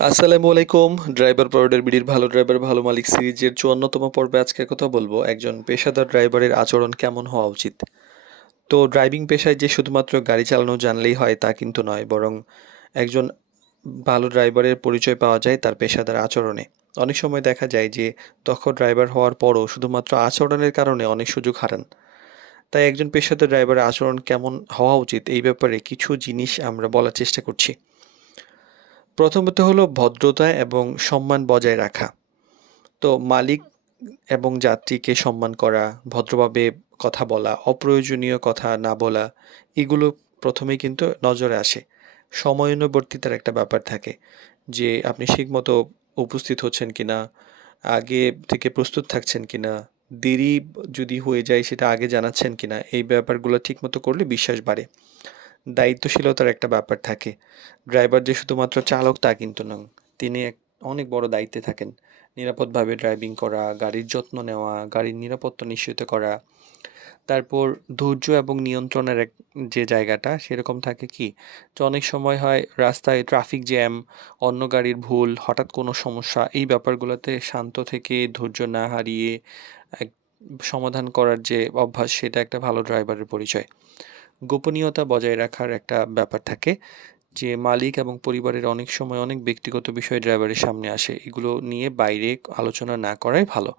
আসসালামু আলাইকুম। Driver powder বিডির ভালো ড্রাইভার ভালো মালিক সিরিজের ৫৪তম পর্বে আজকে কথা বলবো একজন পেশাদার ড্রাইভারের আচরণ কেমন হওয়া উচিত। তো ড্রাইভিং পেশায় যে শুধুমাত্র গাড়ি চালানো জানলেই হয় তা কিন্তু নয়, বরং একজন ভালো ড্রাইভারের পরিচয় পাওয়া যায় তার পেশাদার আচরণে। অনেক সময় দেখা যায় যে দক্ষ ড্রাইভার হওয়ার পরও শুধুমাত্র আচরণের কারণে অনেক সুযোগ হারান। তাই একজন পেশাদার ড্রাইভারের আচরণ কেমন হওয়া উচিত এই ব্যাপারে কিছু জিনিস আমরা বলার চেষ্টা করছি। প্রথমত হলো ভদ্রতা এবং সম্মান বজায় রাখা। তো মালিক এবং যাত্রীকে সম্মান করা, ভদ্রভাবে কথা বলা, অপ্রয়োজনীয় কথা না বলা, এগুলো প্রথমেই কিন্তু নজরে আসে। সময়ানুবর্তিতার একটা ব্যাপার থাকে যে আপনি ঠিকমতো উপস্থিত হচ্ছেন কিনা, আগে থেকে প্রস্তুত থাকছেন কিনা, দেরি যদি হয়ে যায় সেটা আগে জানাচ্ছেন কিনা, এই ব্যাপারগুলো ঠিকমতো করলে বিশ্বাস বাড়ে। দায়িত্বশীলতার একটা ব্যাপার থাকে। ড্রাইভার যে শুধুমাত্র চালক তা কিন্তু নন। তিনি অনেক বড় দায়িত্বে থাকেন। নিরাপদভাবে ড্রাইভিং করা, গাড়ির যত্ন নেওয়া, গাড়ির নিরাপত্তা নিশ্চিত করা। তারপর ধৈর্য এবং নিয়ন্ত্রণের যে জায়গাটা সেরকম থাকে কি? যে অনেক সময় হয় রাস্তায় ট্রাফিক জ্যাম, অন্য গাড়ির ভুল, হঠাৎ কোনো সমস্যা, এই ব্যাপারগুলোতে শান্ত থেকে ধৈর্য না হারিয়ে এক সমাধান করার যে অভ্যাস সেটা একটা ভালো ড্রাইভারের পরিচয়। গোপনীয়তা বজায় রাখার একটা ব্যাপার থাকে যে মালিক এবং পরিবারের অনেক সময় অনেক ব্যক্তিগত বিষয় ড্রাইভারের সামনে আসে। এগুলো নিয়ে বাইরে আলোচনা না করাই ভালো।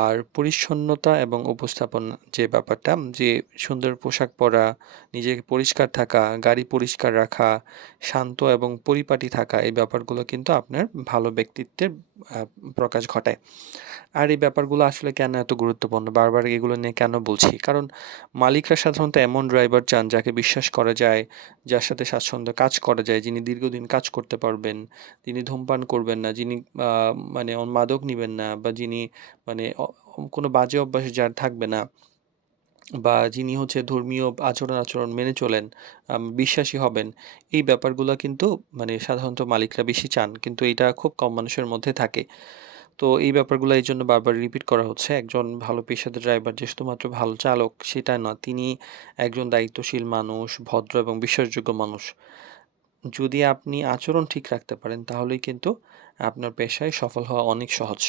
আর পরিচ্ছন্নতা এবং উপস্থাপন যে ব্যাপারটা, যে সুন্দর পোশাক পরা, নিজেকে পরিষ্কার থাকা, গাড়ি পরিষ্কার রাখা, শান্ত এবং পরিপাটি থাকা, এই ব্যাপারগুলো কিন্তু আপনার ভালো ব্যক্তিত্বের আ প্রকাশ ঘটায়। আর এই ব্যাপারগুলো আসলে কেন এত গুরুত্বপূর্ণ? বারবার এগুলো নিয়ে কেন বলছি? কারণ মালিকরা সাধারণত এমন ড্রাইভার চান যাকে বিশ্বাস করা যায়, যার সাথে স্বাচ্ছন্দ্যে কাজ করা যায়, যিনি দীর্ঘদিন কাজ করতে পারবেন, তিনি ধূমপান করবেন না, যিনি আ মানে মাদক নিবেন না, বা যিনি মানে কোনো বাজে অভ্যাস যার থাকবে না, বা যিনি হচ্ছে ধর্মীয় আচরণ মেনে চলেন, বিশ্বাসী হবেন। এই ব্যাপারগুলা কিন্তু সাধারণত মালিকরা বেশি চান। কিন্তু এটা খুব কম মানুষের মধ্যে থাকে। তো এই ব্যাপারগুলো এইজন্য বারবার রিপিট করা হচ্ছে। একজন ভালো পেশাদার ড্রাইভার যে শুধুমাত্র ভালো চালক সেটা না। তিনি একজন দায়িত্বশীল মানুষ, ভদ্র এবং বিশ্বাসযোগ্য মানুষ। যদি আপনি আচরণ ঠিক রাখতে পারেন তাহলেই কিন্তু আপনার পেশায় সফল হওয়া অনেক সহজ।